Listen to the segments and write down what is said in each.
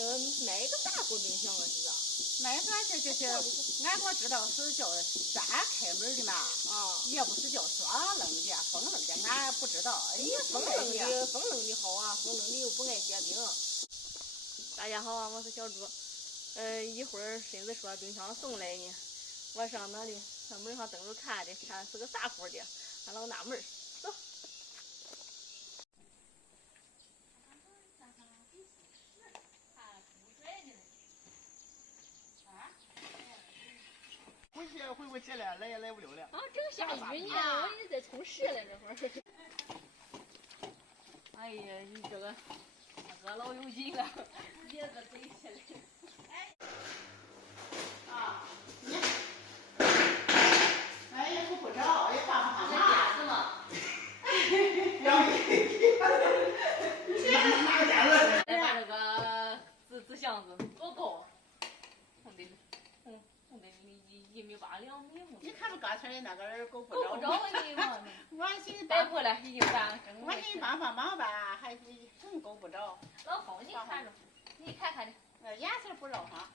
那买个啥果冰箱啊？是啊？买个就是俺我知道是叫三开门的嘛，也不是叫双楞的、风楞的，俺不知道。哎，风楞的好啊，风楞的又不爱结冰。大家好啊，我是小猪。一会儿婶子说冰箱送来呢，我上那里上门上登着看的，看是个啥货的，俺老纳闷。走。回不去了，来也来不了了。啊，正下雨呢，我也在冲屎了这会儿。哎呀，你这个饿老有劲了，叶子堆起来。哎，啊，你，哎呀，我不着，也放不上嘛。子嘛。杨梅，你拿个剪子。再把这个纸箱子多高？我得1.8米、2米嘛。你看不刚才那个够不着？够不着你嘛？我寻再过来已经半个整。我寻帮忙吧，还真够不着。老公，你看着，你看看的。颜色不着哈。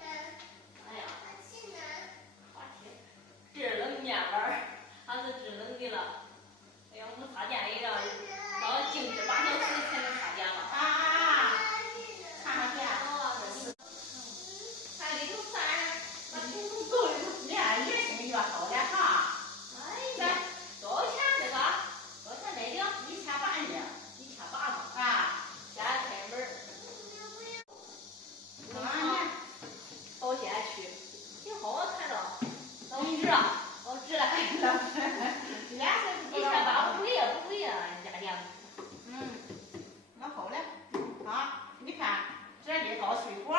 哎呀，制冷面板还是制冷的了。哎呀，我们插电也要到静止8小时才能插电嘛。看看去。看里头算把钱都够了，你看越听越好点哈。哎呀，多少钱这个？多少钱来的？1800呢。1800啊。先开门。保险区，挺好，我看着老值啊，老值了。颜色不1800不贵呀，不贵呀，人家店。老好嘞。啊，你看这里搞水果。